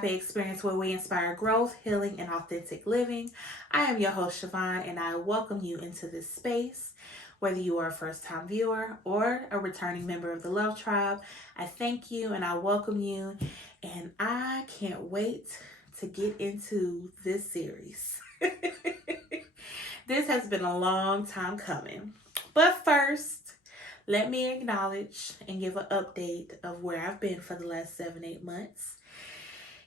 Agapē Experience, where we inspire growth, healing, and authentic living. I am your host, Siobhan, and I welcome you into this space. Whether you are a first time viewer or a returning member of the Love Tribe, I thank you and I welcome you. And I can't wait to get into this series. This has been a long time coming. But first, let me acknowledge and give an update of where I've been for the last 7-8 months.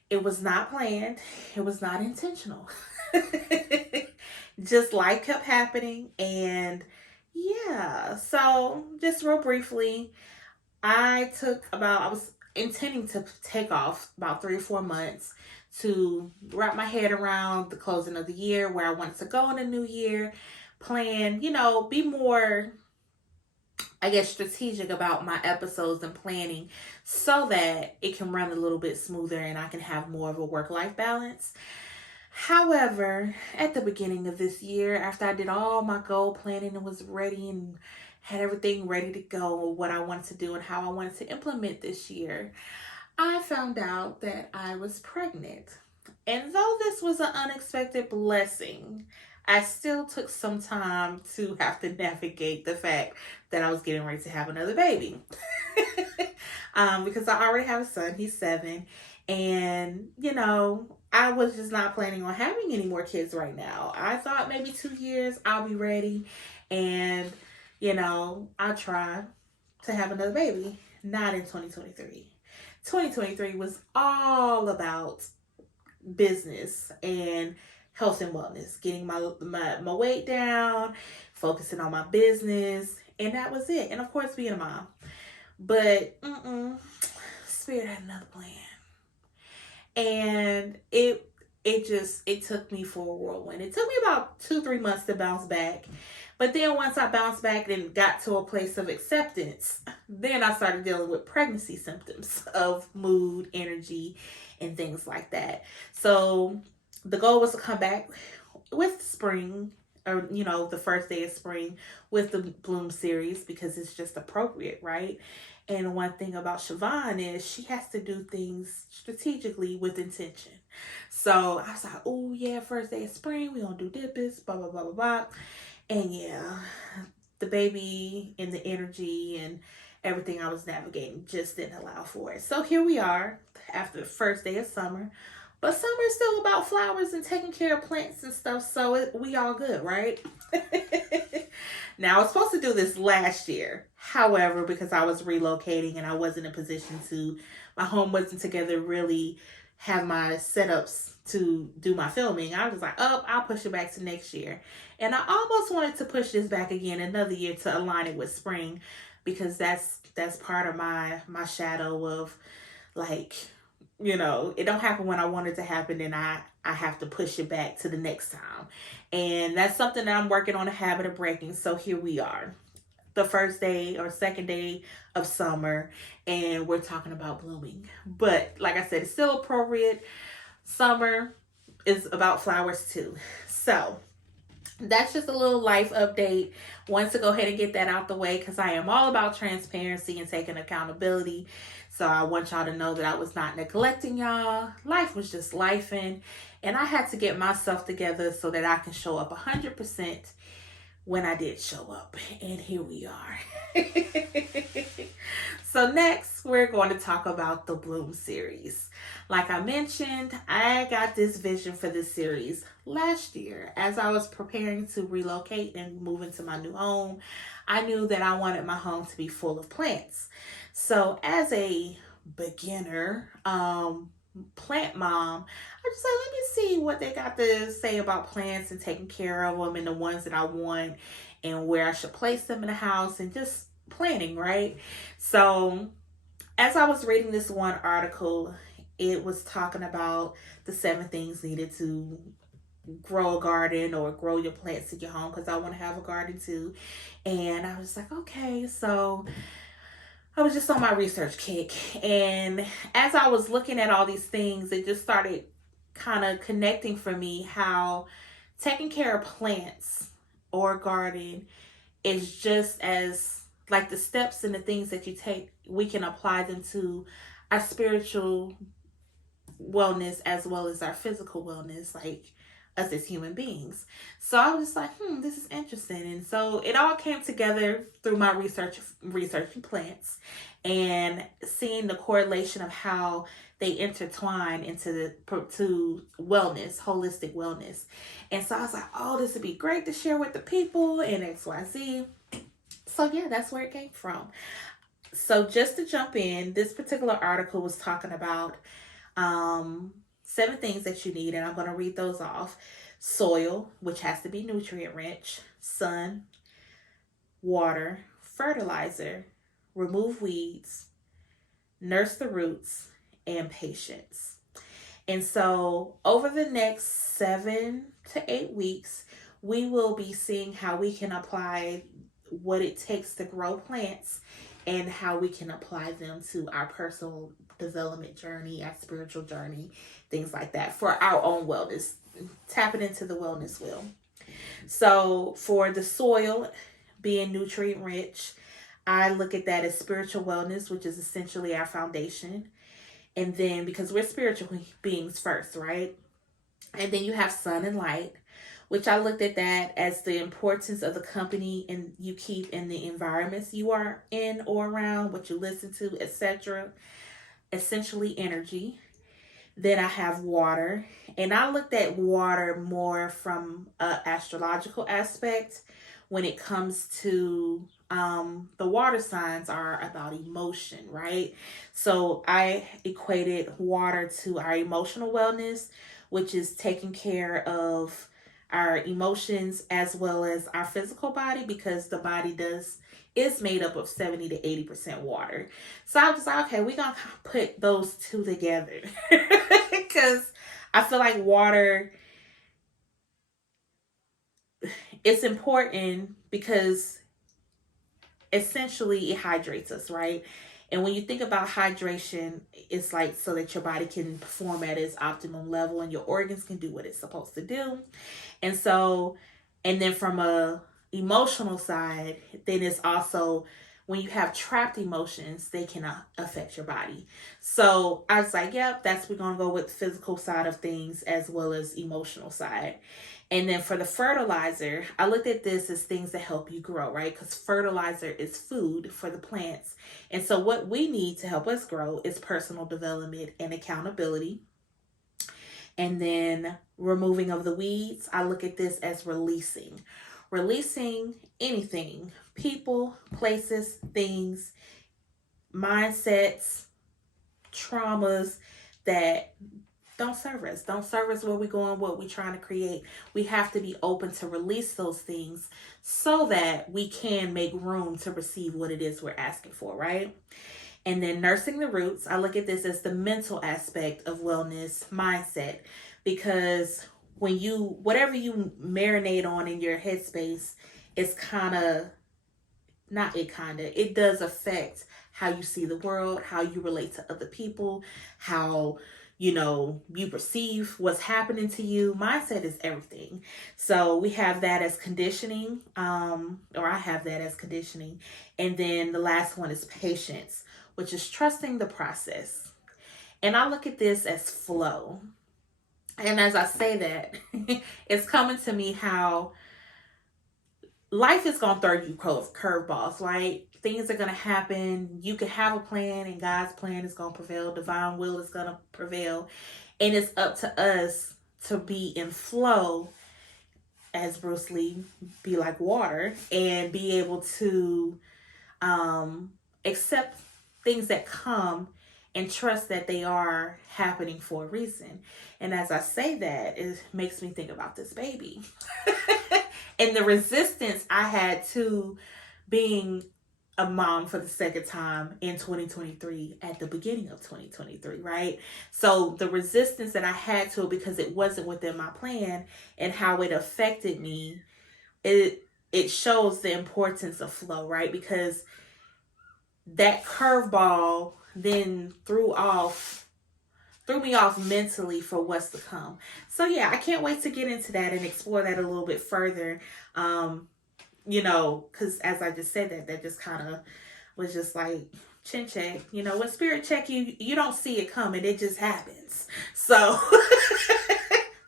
It was not planned, it was not intentional. Just life kept happening, and yeah, so just real briefly, I was intending to take off about 3 or 4 months to wrap my head around the closing of the year, where I wanted to go in the new year, plan, be more, I guess, strategic about my episodes and planning so that it can run a little bit smoother and I can have more of a work life balance. However, at the beginning of this year, after I did all my goal planning and was ready and had everything ready to go, what I wanted to do and how I wanted to implement this year, I found out that I was pregnant. And though this was an unexpected blessing, I still took some time to have to navigate the fact that I was getting ready to have another baby. Because I already have a son, he's 7. And, I was just not planning on having any more kids right now. I thought maybe 2 years I'll be ready. And, I'll try to have another baby. Not in 2023. 2023 was all about business and health and wellness, getting my weight down, focusing on my business, and that was it. And of course, being a mom. But Spirit had another plan, and it took me for a whirlwind. It took me about 2-3 months to bounce back. But then once I bounced back and got to a place of acceptance, then I started dealing with pregnancy symptoms of mood, energy, and things like that. So the goal was to come back with spring, or, the first day of spring with the Bloom series, because it's just appropriate, right? And one thing about Siobhan is she has to do things strategically with intention. So I was like, oh yeah, first day of spring, we're going to do this, blah, blah, blah, blah, blah. And yeah, the baby and the energy and everything I was navigating just didn't allow for it. So here we are after the first day of summer. But summer is still about flowers and taking care of plants and stuff. So we all good, right? Now, I was supposed to do this last year. However, because I was relocating and I wasn't in a position to, my home wasn't together, really have my setups to do my filming, I was like, oh, I'll push it back to next year. And I almost wanted to push this back again another year to align it with spring, because that's part of my shadow of, like, it don't happen when I want it to happen, and I have to push it back to the next time. And that's something that I'm working on a habit of breaking. So here we are, the first day or second day of summer, and we're talking about blooming. But like I said, it's still appropriate. Summer is about flowers too. So that's just a little life update. Want to go ahead and get that out the way, because I am all about transparency and taking accountability. So I want y'all to know that I was not neglecting y'all. Life was just lifing, and I had to get myself together so that I can show up 100% when I did show up. And here we are. So next, we're going to talk about the Bloom series. Like I mentioned, I got this vision for this series last year. As I was preparing to relocate and move into my new home, I knew that I wanted my home to be full of plants. So as a beginner plant mom, I just like, let me see what they got to say about plants and taking care of them and the ones that I want and where I should place them in the house and just planning, right? So as I was reading this one article, it was talking about the 7 things needed to grow a garden or grow your plants in your home, because I want to have a garden too. And I was like, okay, so I was just on my research kick. And as I was looking at all these things, it just started kind of connecting for me how taking care of plants or garden is just as, like, the steps and the things that you take, we can apply them to our spiritual wellness as well as our physical wellness, like us as human beings. So I was just like, this is interesting. And so it all came together through my researching plants and seeing the correlation of how they intertwine to wellness, holistic wellness. And so I was like, oh, this would be great to share with the people and XYZ. So yeah, that's where it came from. So just to jump in, this particular article was talking about 7 things that you need, and I'm going to read those off. Soil, which has to be nutrient rich, sun, water, fertilizer, remove weeds, nurse the roots, and patience. And so over the next 7 to 8 weeks, we will be seeing how we can apply what it takes to grow plants and how we can apply them to our personal development journey, our spiritual journey, things like that for our own wellness, tapping into the wellness wheel. So for the soil being nutrient rich, I look at that as spiritual wellness, which is essentially our foundation. And then because we're spiritual beings first, right? And then you have sun and light, which I looked at that as the importance of the company and you keep in the environments you are in or around, what you listen to, etc. Essentially energy. Then I have water, and I looked at water more from an astrological aspect when it comes to the water signs are about emotion, right? So I equated water to our emotional wellness, which is taking care of our emotions as well as our physical body, because the body is made up of 70 to 80% water. So I was like, okay, we're gonna put those two together because I feel like water, it's important because essentially it hydrates us, right? And when you think about hydration, it's like so that your body can perform at its optimum level and your organs can do what it's supposed to do. And so, and then from a emotional side, then it's also when you have trapped emotions, they can affect your body. So I was like, yep, we're gonna go with the physical side of things as well as emotional side. And then for the fertilizer, I looked at this as things that help you grow, right? Because fertilizer is food for the plants. And so what we need to help us grow is personal development and accountability. And then removing of the weeds, I look at this as releasing anything, people, places, things, mindsets, traumas that don't serve us where we're going, what we're trying to create. We have to be open to release those things so that we can make room to receive what it is we're asking for, right? And then nursing the roots, I look at this as the mental aspect of wellness mindset, because when whatever you marinate on in your headspace, it's it does affect how you see the world, how you relate to other people, how you perceive what's happening to you. Mindset is everything. So we have that as conditioning, or I have that as conditioning. And then the last one is patience, which is trusting the process. And I look at this as flow. And as I say that, it's coming to me how life is going to throw you curveballs, right? Things are going to happen. You can have a plan, and God's plan is going to prevail. Divine will is going to prevail. And it's up to us to be in flow, as Bruce Lee, be like water, and be able to accept things that come and trust that they are happening for a reason. And as I say that, it makes me think about this baby and the resistance I had to being a mom for the second time in 2023 at the beginning of 2023, right? So the resistance that I had to it because it wasn't within my plan and how it affected me, it shows the importance of flow, right? Because that curveball then threw me off mentally for what's to come. So yeah, I can't wait to get into that and explore that a little bit further. Because as I just said that just kind of was just like chin check. You know, when spirit check you, you don't see it coming. It just happens. So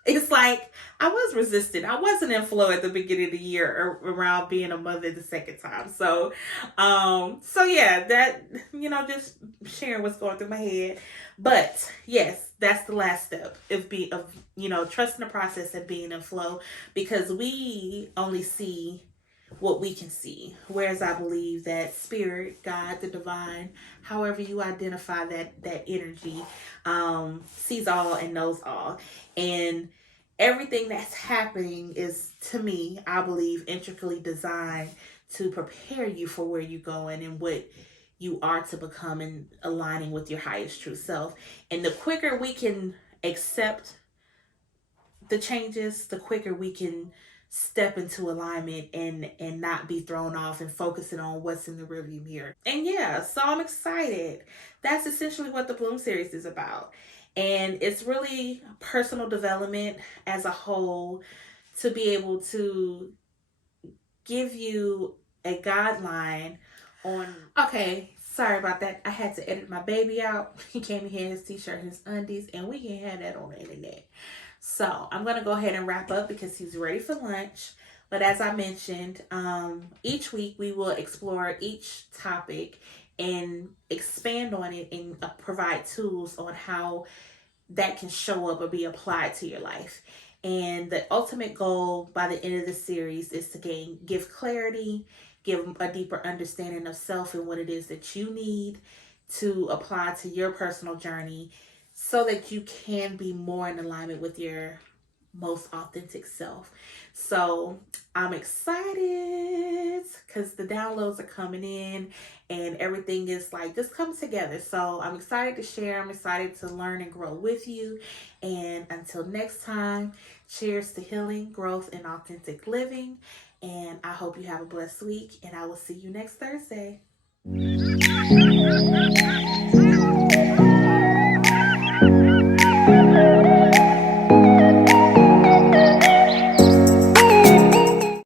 it's like I was resistant. I wasn't in flow at the beginning of the year around being a mother the second time. So yeah, that, just sharing what's going through my head. But yes, that's the last step of trusting the process and being in flow, because we only see what we can see. Whereas I believe that spirit, God, the divine, however you identify that energy, sees all and knows all. And everything that's happening is, to me, I believe, intricately designed to prepare you for where you're going and what you are to become, and aligning with your highest true self. And the quicker we can accept the changes, the quicker we can step into alignment and not be thrown off and focusing on what's in the rearview mirror. And yeah, so I'm excited. That's essentially what the Bloom series is about. And it's really personal development as a whole, to be able to give you a guideline on. Okay, sorry about that. I had to edit my baby out. He came in here in his t-shirt and his undies, and we can't have that on the internet. So I'm going to go ahead and wrap up because he's ready for lunch. But as I mentioned, each week we will explore each topic and expand on it, and provide tools on how that can show up or be applied to your life. And the ultimate goal by the end of the series is to give clarity, give a deeper understanding of self and what it is that you need to apply to your personal journey, so that you can be more in alignment with your most authentic self. So I'm excited because the downloads are coming in and everything is like just coming together. So I'm excited to share. I'm excited to learn and grow with you. And until next time, cheers to healing, growth, and authentic living. And I hope you have a blessed week, and I will see you next Thursday.